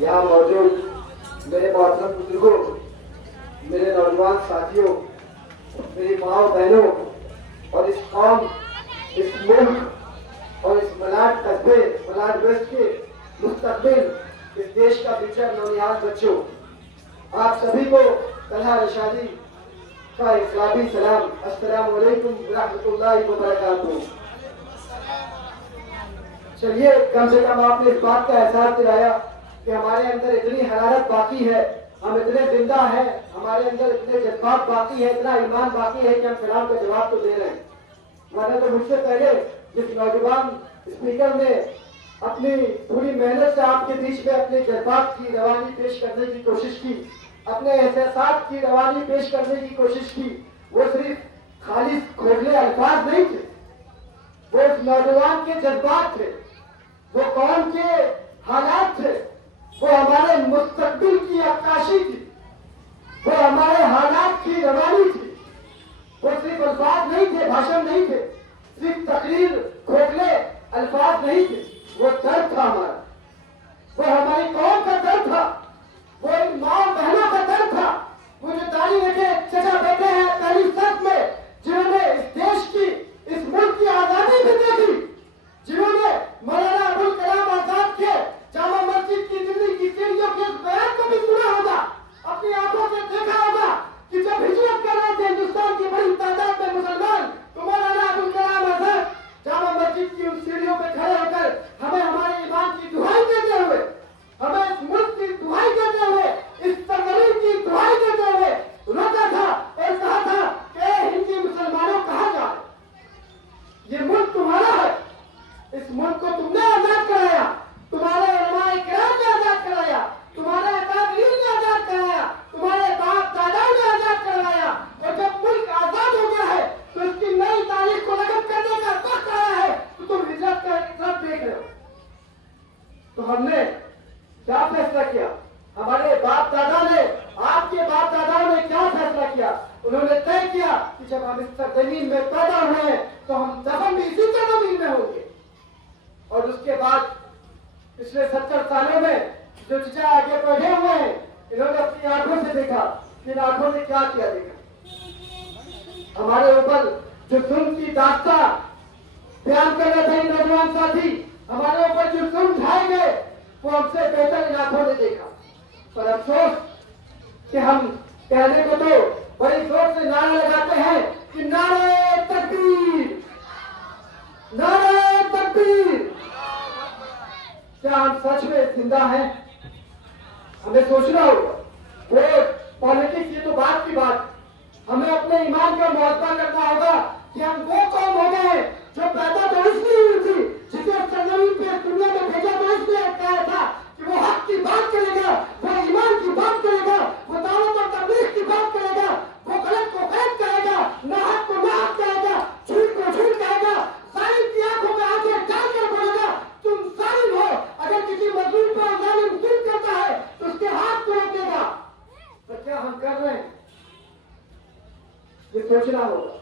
यहाँ मौजूद मेरे मोहतरम बुजुर्गों, मेरे नौजवान साथियों, मेरी माओ बहनों और इस कौम, इस मुल्क और इस मलाड कस्बे, मलाड वेस्ट के मुस्तकबिल, इस देश का फ्यूचर नौनिहाल बच्चों, आप सभी को तलहा रशादी का इस्लामी सलाम। अस्सलाम वालेकुम रहमतुल्लाहि व बरकातुहू। चलिए, कम से कम आपने इस बात का एहसास दिलाया कि हमारे अंदर इतनी हरारत बाकी है, हम इतने जिंदा हैं, हमारे अंदर इतने जज्बात बाकी है, इतना ईमान बाकी है कि हम सलाम का जवाब तो दे रहे हैं। मैंने तो मुझसे पहले जिस नौजवान स्पीकर ने अपनी पूरी मेहनत से आपके बीच में अपने जज्बात की रवानी पेश करने की कोशिश की, अपने एहसास की रवानी पेश करने की कोशिश की, वो सिर्फ खाली खोखले अल्फाज नहीं थे, वो उस नौजवान के जज्बात थे, वो कौम के हालात थे, वो हमारे मुस्तकबिल की अक्काशी थी, वो हमारे हालात की रवानी थी। वो सिर्फ अल्फाज नहीं थे, भाषण नहीं थे, सिर्फ तकरीर खोखले अल्फाज नहीं थे, वो दर्द था हमारा, वो हमारी कौम का दर्द था, वो इन माँ बहनों का दर्द था, वो जो दाढ़ी रखे चचा बैठे हैं पहली सफ में, जिन्होंने इस देश की, इस मुल्क की आजादी भी देखी, जिन्होंने मौलाना अबुल कलाम आजाद के जामा मस्जिद की दिल्ली की सीढ़ियों के इस बयान को भी सुना होगा, अपनी आंखों से देखा होगा कि जब हिजरत कर रहे थे हिंदुस्तान की बड़ी तादाद में मुसलमान, तो मौलाना अबुल कलाम आजाद जामा मस्जिद की उन सीढ़ियों पर खड़े होकर हमें हमारे ईमान की दुहाई देते हुए, हमें इस मुल्क की दुहाई देते हुए, इस सरजमीन की दुहाई देते हुए रोका था और कहा था कि हिंदी मुसलमानों कहा जाए, ये मुल्क तुम्हारा है, इस मुल्क को तुमने आजाद कराया, तुम्हारे उलमाए किराम ने आजाद कराया, तुम्हारे अकादमीन ने आजाद कराया, तुम्हारे बाप दादाओं ने आजाद करवाया, और जब मुल्क आजाद हो गया है तो इसकी नई तारीख को रकम करने का वक्त आया है, तो तुम हिजरत का सब देख रहे हो। तो हमने क्या फैसला किया? हमारे बाप दादा ने, आपके बाप दादाओं ने क्या फैसला किया? उन्होंने तय किया कि जब हम इस सरजमीन में पैदा हुए हैं तो हम दफन भी इसी सरजमीन में होंगे। और उसके बाद पिछले 70 सालों में जो चचा आगे बढ़े हुए हैं, इन्होंने अपनी आंखों से देखा, इन आंखों ने क्या किया देखा। हमारे ऊपर जो जुल्म की दास्तां बयान कर रहे थे नौजवान साथी, हमारे ऊपर जो जुल्म ढाए गए, वो हमसे बेहतर इन आंखों ने देखा। पर अफसोस कि हम कहने को तो बड़ी जोर से नारा लगाते हैं कि नारे तकबीर, नारे तकबीर। क्या हम सच में जिंदा हैं? हमें सोचना होगा। वो पॉलिटिक्स ये तो बात की बात, हमें अपने ईमान का मुहासबा करना होगा कि हम वो कौम हो गए हैं जो पैदा तो इसलिए हुई थी, जिसे सरजमीन पे दुनिया में भेजा तो इसलिए कहा था कि वो हक की बात करेगा, वो ईमान की बात करेगा, वो दावत और तबलीग की बात करेगा, वो गलत को गलत कहेगा, नाहक को नाहक कहेगा, झूठ को झूठ कहेगा, जालिम की आंखों में आंखें डालकर बोलेगा तुम जालिम हो, अगर किसी मजलूम पर जालिम जुल्म करता है तो उसके हाथ को रोकेगा। तो क्या हम कर रहे हैं? ये सोचना होगा।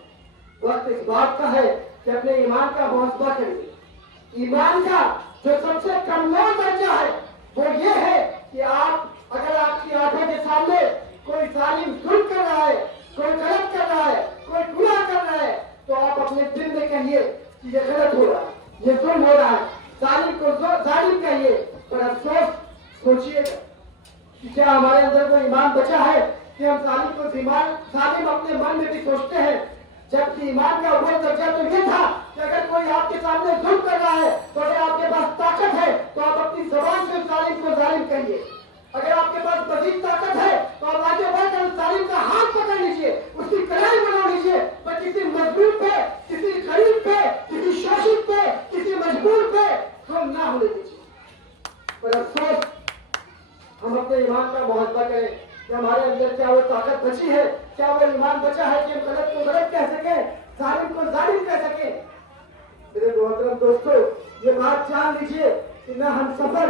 वक्त इस बात का है कि अपने ईमान का मुहासबा करेंगे। ईमान का जो सबसे कमजोर दर्जा है वो ये है कि आप, अगर आपकी आंखों के सामने कोई जालिम जुल्म कर रहा है, कोई गलत कर रहा है, कोई गुनाह कर रहा है, तो आप अपने दिल में कहिए कि ये गलत हो रहा है, ये जुल्म हो रहा है, जालिम को जालिम कहिए। पर अफसोस सोचिएगा कि क्या हमारे अंदर कोई ईमान बचा है कि हम जालिम को जालिम अपने मन में भी सोचते हैं? जबकि ईमान का अव्वल दर्जा तो ये था कि अगर कोई आपके सामने जुल्म कर रहा है तो अगर आपके पास ताकत है तो आप अपनी जबान से जालिम को जालिम कहिए। अगर आपके पास मजीद ताकत है तो आप आगे बढ़कर उस जालिम का हाथ पकड़ लीजिए, उसकी कलाई बना लीजिए। पर किसी मजबूर पे, किसी गरीब पे, किसी शोषित पे, किसी मजबूर पे हम ना होने दीजिए। पर अफसोस हम अपने ईमान का मुहासबा करें कि हमारे अंदर क्या वो ताकत बची है, क्या वो ईमान बचा है कि हम गलत को गलत कह सके, जालिम को जालिम कह सके। मेरे मोहतरम दोस्तों, ये बात जान लीजिए कि न हम सफर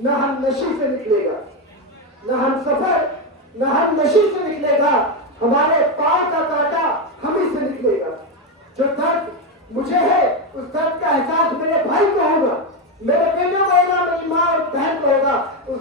न हम नशी से निकलेगा, न हम सफर न हम नशी से निकलेगा, हमारे पांव का कांटा हम ही से निकलेगा। जो दर्द मुझे है उस दर्द का एहसास मेरे भाई को होगा, मेरे बेटे को होगा, मेरी माँ और बहन को होगा। उस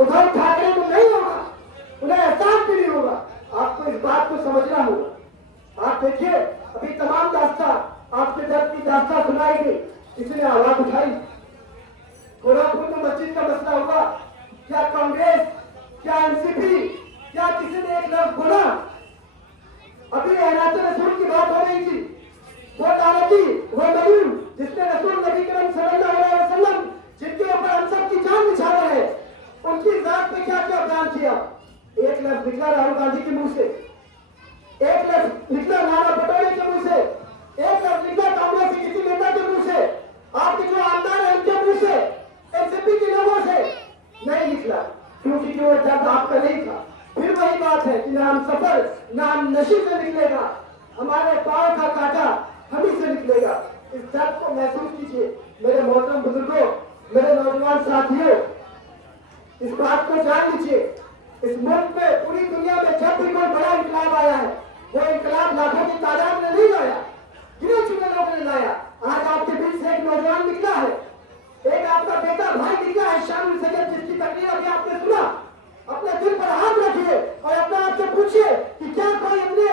उद्धव ठाकरे को नहीं होगा, उन्हें एहसास भी नहीं होगा। आपको इस बात को समझना होगा। आप देखिए, अभी तमाम दास्ता आपके दर्द की दास्ता सुनाई गई, किसी ने आवाज उठाई? गोरखपुर में मस्जिद का मसला हुआ, क्या कांग्रेस, क्या एनसीपी, क्या किसी ने एक लफ्ज बोला? अभी एनात रसूल की बात हो रही थी, वो तारती, वो मजूर जिसने रसूल नबी करीम सल्लल्लाहु अलैहि वसल्लम जिनके ऊपर हम सब की जान बिछा रहे हैं, उनकी जात पे क्या क्या बयान किया? एक लफ्ज निकला राहुल गांधी के मुंह से, एक लफ्ज निकला नाना पटोले के मुंह से, एक लफ्ज निकला कांग्रेस के किसी नेता के मुंह से, आपके जो आमदार है उनके मुंह से, एनसीपी के लोगों से नहीं निकला, क्योंकि वो दर्द आपका नहीं था। फिर वही बात है कि नाम सफर, नाम नशी से निकलेगा, हमारे पांव का कांटा हम ही से निकलेगा। इस दर्द को महसूस कीजिए मेरे मोहतरम बुजुर्गों, मेरे नौजवान साथियों, इस बात को जान लीजिए, इस मुल्क में पूरी दुनिया में जब भी कोई बड़ा इंकलाब आया है, वो इंकलाब लाखों की तादाद में नहीं लाया, गिने चुने लोगों ने लाया। आज आपके बीच से एक नौजवान निकला है, एक आपका बेटा भाई निकला है शामिल सैयद, जिसकी तकरीर अभी आपने सुना। अपने दिल पर हाथ रखिए और अपने आप से पूछिए कि क्या कोई इतने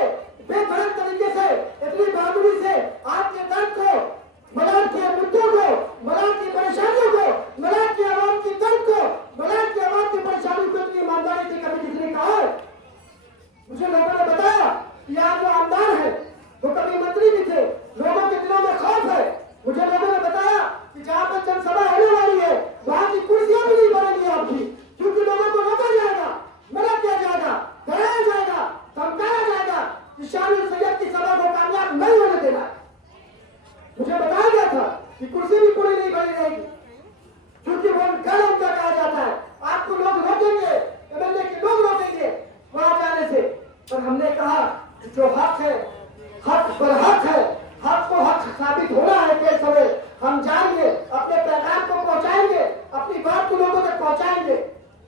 बेधड़क तरीके से, इतनी बहादुरी से आपके दर्द को, मलाड के मुद्दों को, मलाड की परेशानियों को, मलाड की आवाम की दर्द को, मलाड की आवाम की परेशानी को इतनी ईमानदारी से कभी किसने कहा है? मुझे लोगों ने बताया कि आप जो आमदार है वो कभी मंत्री भी थे, लोगों के दिलों में खौफ है। मुझे लोगों ने बताया कि जहां पर जनसभा होने वाली है वहां की कुर्सियां भी नहीं बनेंगी आपकी, क्योंकि लोगों को रोका जाएगा, मना किया जाएगा, डराया जाएगा, धमकाया जाएगा कि शामिल सैयद की सभा को कामयाब नहीं होने देना। मुझे बताया गया था कि कुर्सी भी पूरी नहीं बनी रहेगी, क्योंकि वो गल उनका कहा जाता है। आपको लोग रोकेंगे, एमएलए के लोग रोकेंगे वहां जाने से, पर हमने कहा कि जो हक है, हक पर हक है, हक को हक साबित होना है के समय हम जाएंगे, अपने पैगाम को पहुंचाएंगे, अपनी बात को लोगों तक पहुंचाएंगे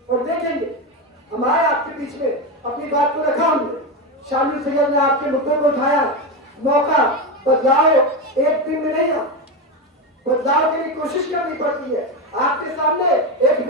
और देखेंगे। हमारे आपके बीच में अपनी बात को रखा हमने, शामिल सैयद ने आपके मुद्दों को उठाया, मौका बदलाव एक दिन में नहीं, बदलाव के लिए कोशिश करनी पड़ती है। आपके सामने एक